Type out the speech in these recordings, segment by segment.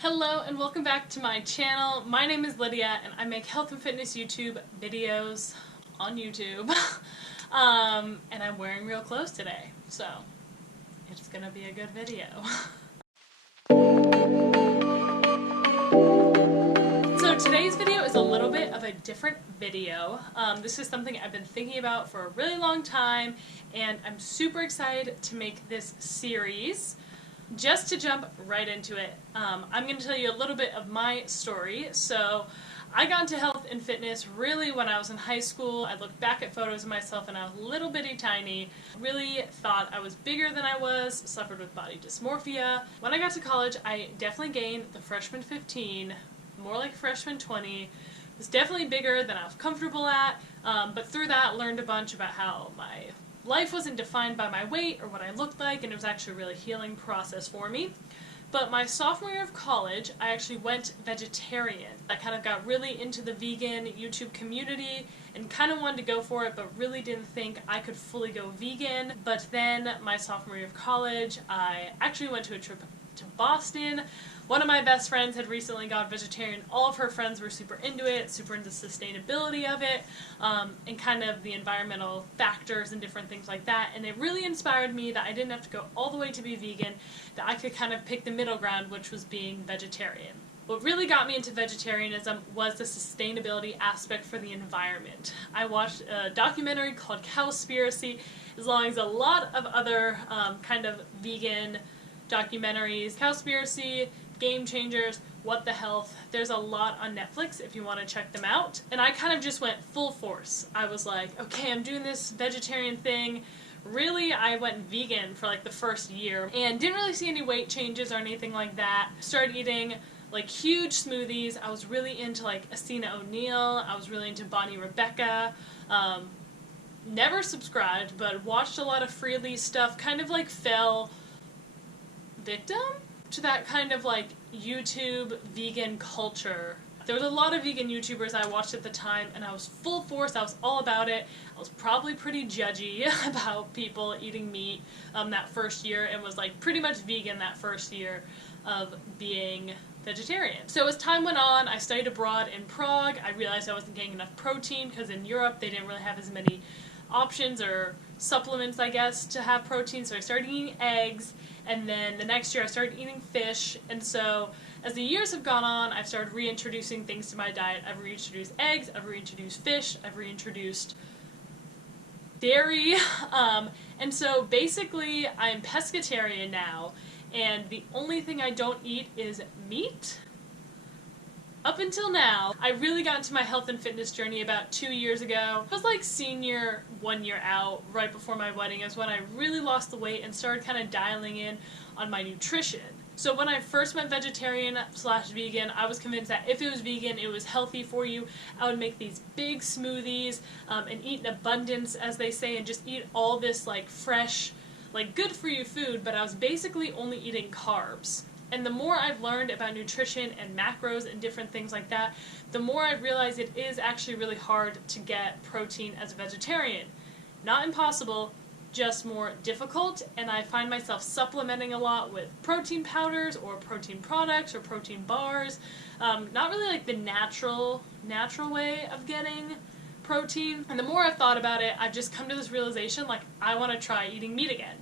Hello and welcome back to my channel. My name is Lydia and I make health and fitness YouTube videos on YouTube. And I'm wearing real clothes today, so it's gonna be a good video. So today's video is a little bit of a different video. This is something I've been thinking about for a really long time and I'm super excited to make this series. Just to jump right into it, I'm going to tell you a little bit of my story. So I got into health and fitness really when I was in high school. I looked back at photos of myself and I was little bitty tiny, really thought I was bigger than I was, suffered with body dysmorphia. When I got to college, I definitely gained the freshman 15, more like freshman 20. It was definitely bigger than I was comfortable at, but through that learned a bunch about how my life wasn't defined by my weight or what I looked like, and it was actually a really healing process for me. But my sophomore year of college, I actually went vegetarian. I kind of got really into the vegan YouTube community and kind of wanted to go for it, but really didn't think I could fully go vegan. But then my sophomore year of college, I actually went to a trip to Boston. One of my best friends had recently gone vegetarian. All of her friends were super into it, super into sustainability of it, and kind of the environmental factors and different things like that. And it really inspired me that I didn't have to go all the way to be vegan, that I could kind of pick the middle ground, which was being vegetarian. What really got me into vegetarianism was the sustainability aspect for the environment. I watched a documentary called Cowspiracy, as long as a lot of other kind of vegan documentaries. Cowspiracy, Game Changers, What the Health. There's a lot on Netflix if you want to check them out. And I kind of just went full force. I was like, okay, I'm doing this vegetarian thing. Really, I went vegan for like the first year and didn't really see any weight changes or anything like that. Started eating like huge smoothies. I was really into like Asina O'Neil. I was really into Bonnie Rebecca. Never subscribed, but watched a lot of Freely stuff. Kind of like fell victim to that kind of like YouTube vegan culture. There was a lot of vegan YouTubers I watched at the time and I was full force, I was all about it. I was probably pretty judgy about people eating meat that first year and was like pretty much vegan that first year of being vegetarian. So as time went on, I studied abroad in Prague. I realized I wasn't getting enough protein because in Europe they didn't really have as many options or supplements, I guess, to have protein, so I started eating eggs, and then the next year I started eating fish, and so as the years have gone on, I've started reintroducing things to my diet. I've reintroduced eggs, I've reintroduced fish, I've reintroduced dairy, and so basically I'm pescatarian now, and the only thing I don't eat is meat. Up until now, I really got into my health and fitness journey about 2 years ago. I was like senior 1 year out, right before my wedding, is when I really lost the weight and started kind of dialing in on my nutrition. So when I first went vegetarian/vegan, I was convinced that if it was vegan, it was healthy for you. I would make these big smoothies and eat in abundance, as they say, and just eat all this like fresh, like good for you food, but I was basically only eating carbs. And the more I've learned about nutrition and macros and different things like that, the more I've realized it is actually really hard to get protein as a vegetarian. Not impossible, just more difficult, and I find myself supplementing a lot with protein powders or protein products or protein bars. Not really like the natural way of getting protein. And the more I've thought about it, I've just come to this realization, like, I want to try eating meat again.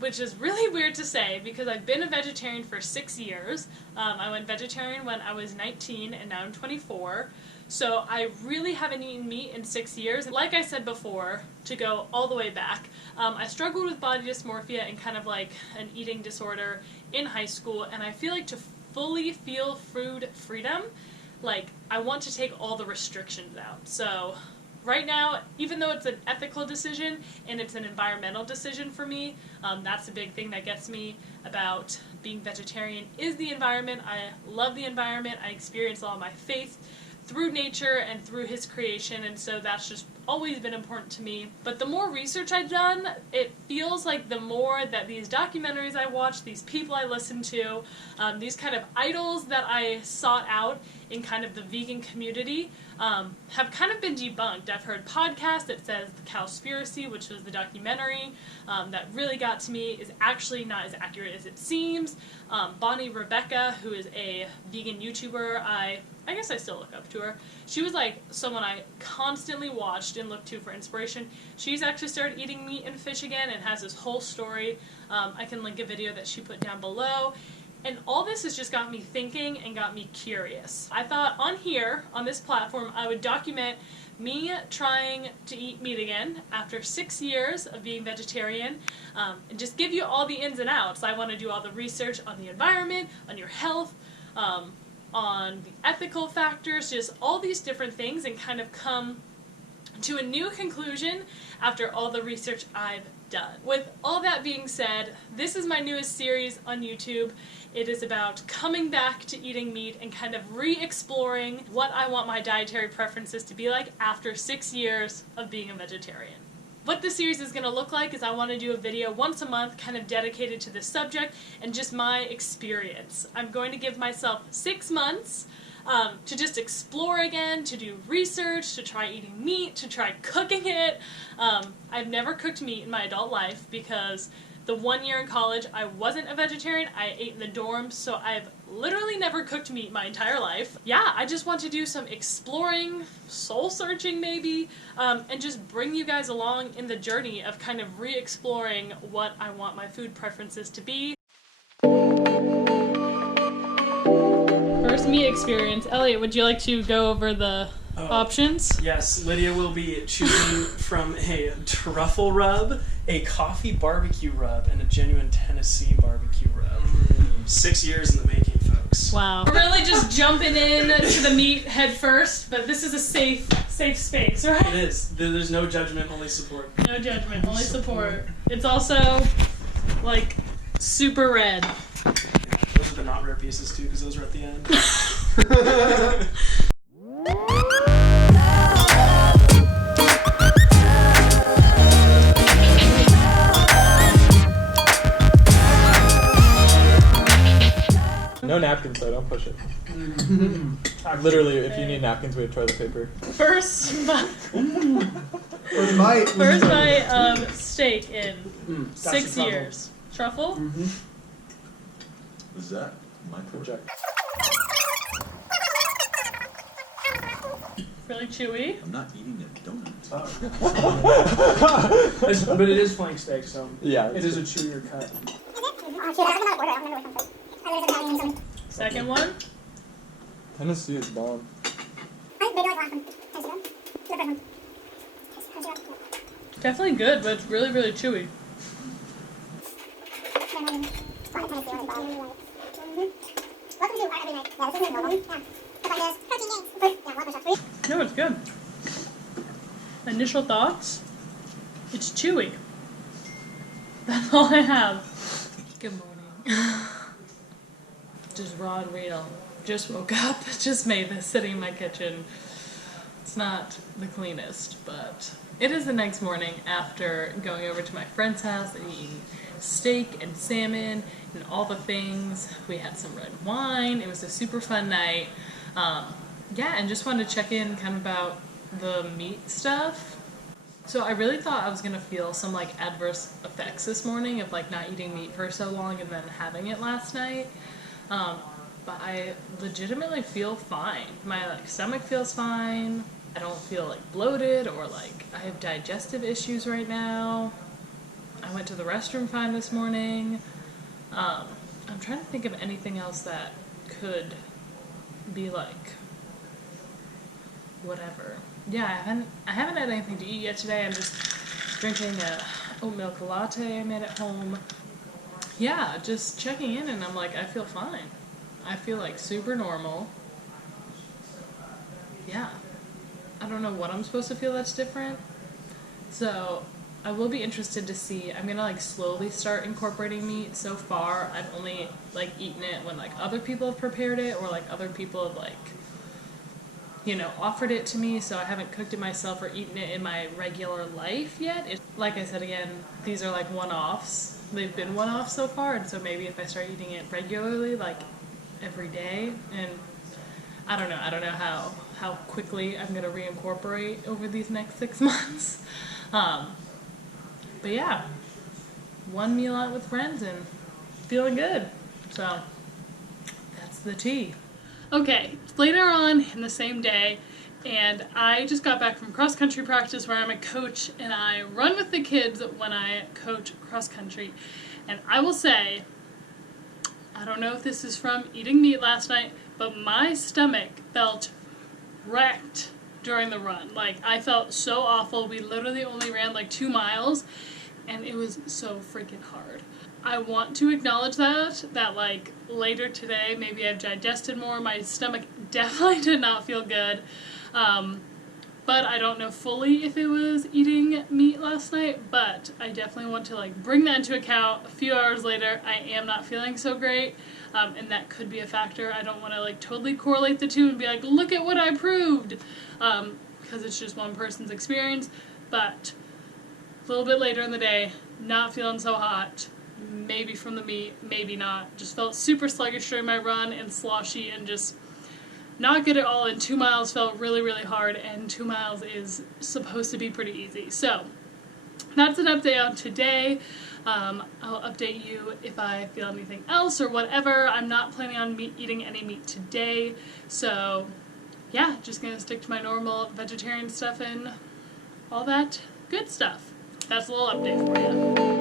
Which is really weird to say because I've been a vegetarian for 6 years. I went vegetarian when I was 19 and now I'm 24. So I really haven't eaten meat in 6 years. Like I said before, to go all the way back, I struggled with body dysmorphia and kind of like an eating disorder in high school, and I feel like to fully feel food freedom, like I want to take all the restrictions out. So right now, even though it's an ethical decision and it's an environmental decision for me, that's the big thing that gets me about being vegetarian is the environment. I love the environment. I experience all my faith through nature and through His creation, and so that's just always been important to me, but the more research I've done, it feels like the more that these documentaries I watch, these people I listen to, these kind of idols that I sought out in kind of the vegan community have kind of been debunked. I've heard podcasts that says the Cowspiracy, which was the documentary that really got to me, is actually not as accurate as it seems. Bonnie Rebecca, who is a vegan YouTuber, I guess I still look up to her. She was like someone I constantly watched and looked to for inspiration. She's actually started eating meat and fish again and has this whole story. I can link a video that she put down below. And all this has just got me thinking and got me curious. I thought on here, on this platform, I would document me trying to eat meat again after 6 years of being vegetarian, and just give you all the ins and outs. I want to do all the research on the environment, on your health, on the ethical factors, just all these different things, and kind of come to a new conclusion after all the research I've done. With all that being said, this is my newest series on YouTube. It is about coming back to eating meat and kind of re-exploring what I want my dietary preferences to be like after 6 years of being a vegetarian. What this series is going to look like is I want to do a video once a month kind of dedicated to this subject and just my experience. I'm going to give myself 6 months to just explore again, to do research, to try eating meat, to try cooking it. I've never cooked meat in my adult life because the 1 year in college I wasn't a vegetarian. I ate in the dorms, so I've literally never cooked meat my entire life. Yeah, I just want to do some exploring, soul searching maybe, and just bring you guys along in the journey of kind of re-exploring what I want my food preferences to be. First meat experience. Elliot, would you like to go over the options? Yes, Lydia will be choosing from a truffle rub, a coffee barbecue rub, and a genuine Tennessee barbecue rub. 6 years in the making, folks. Wow. We're really just jumping in to the meat head first, but this is a safe space, right? It is. There's no judgment, only support. No judgment, only support. It's also, like, super red. Yeah, those are the not rare pieces, too, because those are at the end. No napkins though, don't push it. Literally, if you need napkins, we have toilet paper. First bite of steak in 6 years. Truffle? Mm-hmm. Is that my project? Really chewy. I'm not eating a donut. But it is flank steak, so yeah, it is a chewier cut. Second one. Tennessee is bomb. Definitely good, but it's really, really chewy. No, it's good. Initial thoughts? It's chewy. That's all I have. Good morning. Just raw and real. Just woke up, just made this sitting in my kitchen. It's not the cleanest, but it is the next morning after going over to my friend's house and eating steak and salmon and all the things. We had some red wine. It was a super fun night. Yeah, and just wanted to check in kind of about the meat stuff. So I really thought I was gonna feel some like adverse effects this morning of like not eating meat for so long and then having it last night. But I legitimately feel fine. My like stomach feels fine. I don't feel like bloated or like I have digestive issues right now. I went to the restroom fine this morning. I'm trying to think of anything else that could be like whatever. Yeah, I haven't had anything to eat yet today. I'm just drinking a oat milk latte I made at home. Yeah, just checking in and I'm like, I feel fine. I feel like super normal. Yeah. I don't know what I'm supposed to feel that's different. So I will be interested to see. I'm gonna like slowly start incorporating meat. So far I've only like eaten it when like other people have prepared it or like other people have like you know, offered it to me, so I haven't cooked it myself or eaten it in my regular life yet. Like I said again, these are like one-offs. They've been one-offs so far, and so maybe if I start eating it regularly, like every day, and I don't know how quickly I'm gonna reincorporate over these next 6 months. But yeah, one meal out with friends and feeling good. So that's the tea. Okay, it's later on in the same day, and I just got back from cross-country practice where I'm a coach, and I run with the kids when I coach cross-country. And I will say, I don't know if this is from eating meat last night, but my stomach felt wrecked during the run. Like, I felt so awful. We literally only ran like 2 miles, and it was so freaking hard. I want to acknowledge that like later today, maybe I've digested more. My stomach definitely did not feel good. But I don't know fully if it was eating meat last night, but I definitely want to like bring that into account. A few hours later, I am not feeling so great, and that could be a factor. I don't want to like totally correlate the two and be like, look at what I proved, because it's just one person's experience. But a little bit later in the day, not feeling so hot. Maybe from the meat, maybe not. Just felt super sluggish during my run and sloshy and just not good at all. And 2 miles felt really, really hard, and 2 miles is supposed to be pretty easy. So that's an update on today. I'll update you if I feel anything else or whatever. I'm not planning on eating any meat today. So yeah, just gonna stick to my normal vegetarian stuff and all that good stuff. That's a little update for you.